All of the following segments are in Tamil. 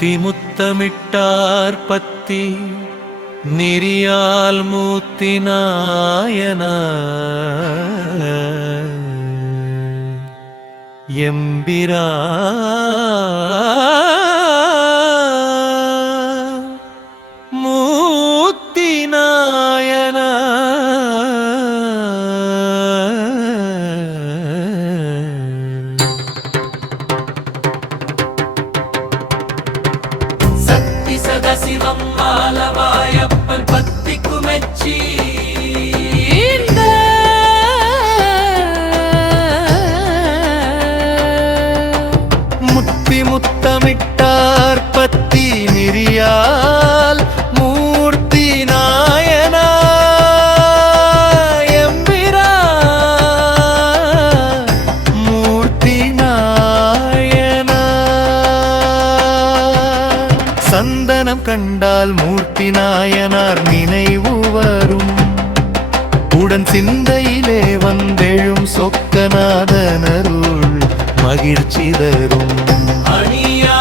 முத்தி முத்தமிட்டார் பத்தி நெறியால் மூர்த்தி நாயனா எம்பிரா மூர்த்தி நாயனா சக்தி சதாசிவம் ஆலவாயப்பன் பத்திக்கு மெச்சி முத்தி முத்தமிட்டார் பத்தி நெறியால் மூர்த்தி நாயனா எம்பிரா மூர்த்தி நாயனா சந்தனம் கண்டால் மூர்த்தி நாயனார் நினைவு வரும் உடன் சிந்தையிலே வந்தெழும் சொக்கநாதனருள் மகிழ்ச்சி தரும் அணியாலவாயப்பன்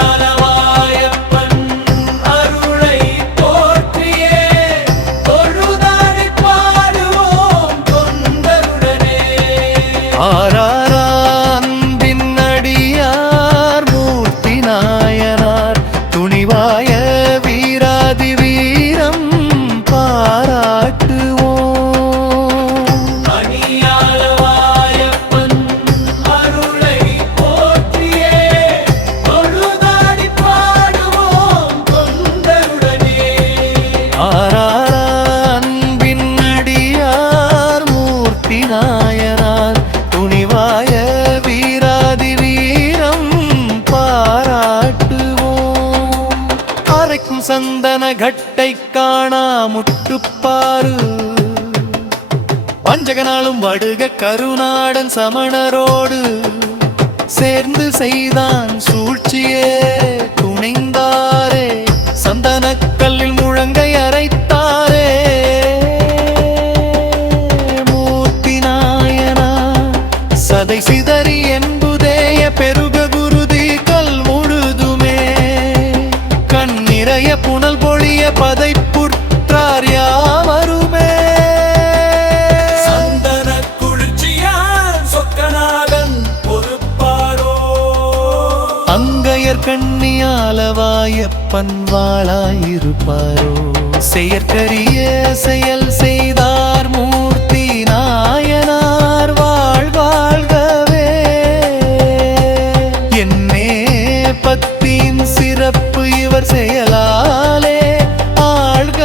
அருளை போற்றியே தொழுதாடி பாடுவோம் தொண்டருடனே ஆராரன்பின் அடியார் மூர்த்தி நாயனார் துணிவாய வீராதி வீரம் பாராட்டுவோம் அணியாலவாயப்பன் அருளை போற்றியே தொழுதாடி பாடுவோம் தொண்டருடனே ஆராரன்பின் அடியார் மூர்த்தி நாயனார் துணிவாய வீராதி வீரம் பாராட்டுவோம் அரைக்கும் சந்தன கட்டை காணா முட்டுப்பாரு பஞ்சகனாலும் வடுக கருநாடன் சமணரோடு சேர்ந்து செய்தான் சூழ்ச்சியே துணைந்தாரே சந்தனக்கல்லில் முழங்கை அரைத்தாரே மூர்த்தி நாயனா சதை சிதறி என்புதேய பெருக குருதி கல் முழுதுமே கண் நிறைய புனல் பொழிய பதை புற்றார் யாவருமே சந்தன குளிர்ச்சியான் சொக்கநாதன் பொறுப்பாரோ அங்கையர் கண்ணியாலவாயப்பன் வாளாயிருப்பாரோ செயற்கரிய செயல் செய்தார் மூர்த்தி நாயனார் வாழ்வாழ்கவே என்னே பத்தின் சிறப்பு இவர் செயலாலே ஆழ்க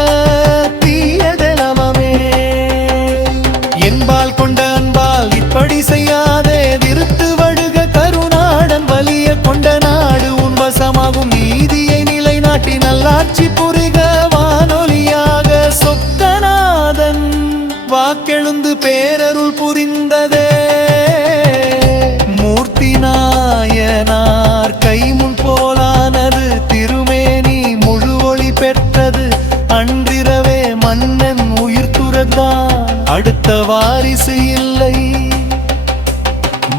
தீயதெலமே என்பால் கொண்ட அன்பால் இப்படி செய்யாதே திருத்து வடுக கருநாடன் வலிய கொண்ட நாடு உன்வசமாகும் நீதியை நிலைநாட்டி நல்லாட்சி புரிக வானொலியாக சொக்கநாதன் வாக்கெழுந்து பேரருள் புரிந்ததே மூர்த்தி நாயனார் கைமுன் போலானது திருமேனி முழு ஒளி பெற்றது அன்றிரவே மன்னன் உயிர் துறந்தான் அடுத்த வாரிசு இல்லை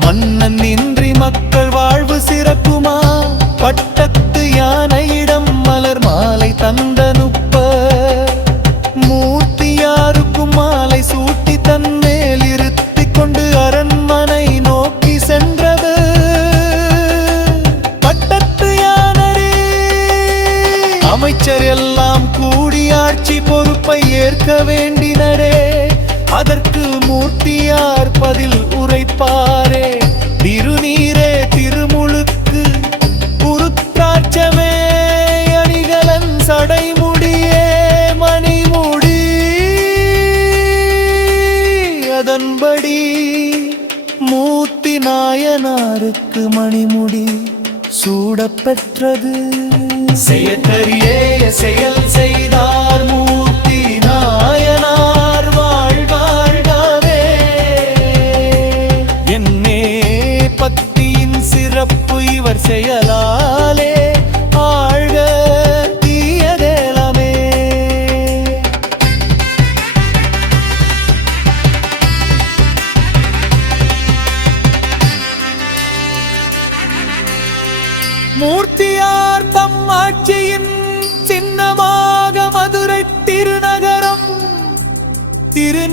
மன்னன் இன்றி மக்கள் வாழ்வு சிறக்குமா பட்டத்து யானையிடம் மலர் மாலை தந்தனுப்ப மூர்த்தியாருக்கும் மாலை சூட்டி தன்மேல் இருத்திக் கொண்டு அரண்மனை நோக்கி சென்றது பட்டத்து யானரே அமைச்சர் எல்லாம் கூடி ஆட்சி பொறுப்பை ஏற்க வேண்டினரே அதற்கு மூர்த்தியார் பதில் உரைப்பாரே திருநீரே திருமுழுக்கு உருத்தாட்சமே அணிகலன் சடைமுடியே மணிமுடி அதன்படி மூர்த்தி நாயனாருக்கு மணிமுடி சூடப்பெற்றது செயற்கரியே செயல் செய்தார் மூர்த்தி நாயனார் வாழ்வாழ்கவே என்னே பத்தியின் சிறப்பு இவர் செயலாலே ஆழ்க தீயதெலமே மூர்த்தியார் தம் ஆட்சி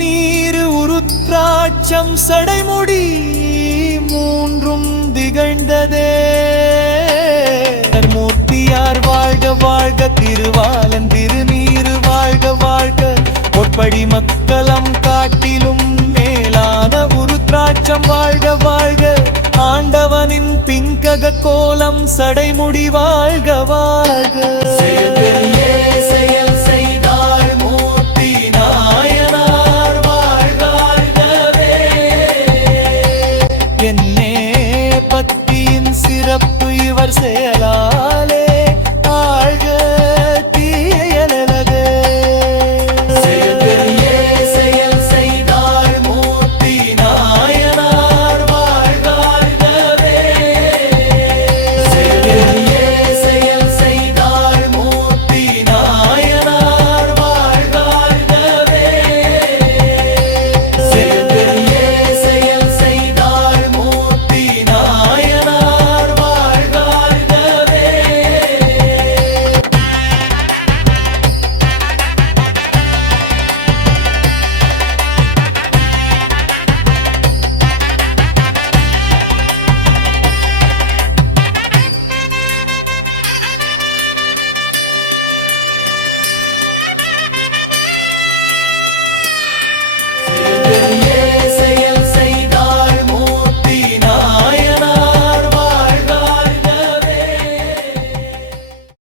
திருநீரு உருத்ராட்சம் சடைமுடி மூன்றும் திகழ்ந்ததே மூர்த்தியார் வாழ்க வாழ்க திருவாலன் திருநீரு வாழ்க வாழ்க பொற்படி மக்களம் காட்டிலும் மேலான உருத்ராட்சம் வாழ்க வாழ்க ஆண்டவனின் பிங்கக கோலம் சடைமுடி வாழ்க வாழ்க